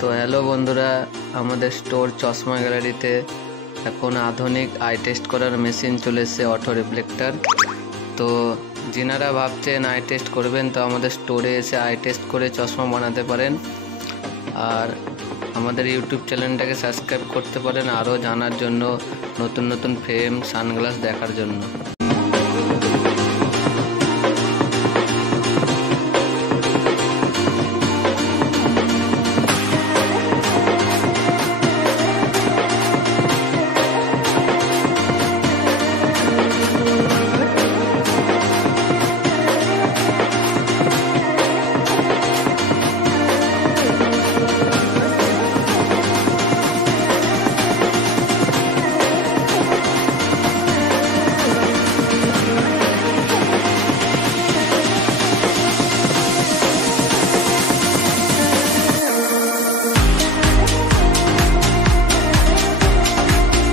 তো হ্যালো বন্ধুরা, আমাদের স্টোর চশমা গ্যালারিতে এখন আধুনিক আই টেস্ট করার মেশিন চলে এসেছে, অটো রিফ্লেক্টর। তো যিনারা ভাবছেন আই টেস্ট করবেন, তো আমাদের স্টোরে এসে আই টেস্ট করে চশমা বানাতে পারেন। আর আমাদের ইউটিউব চ্যানেলটাকে সাবস্ক্রাইব করতে পারেন আরও জানার জন্য, নতুন নতুন ফ্রেম, সানগ্লাস দেখার জন্য।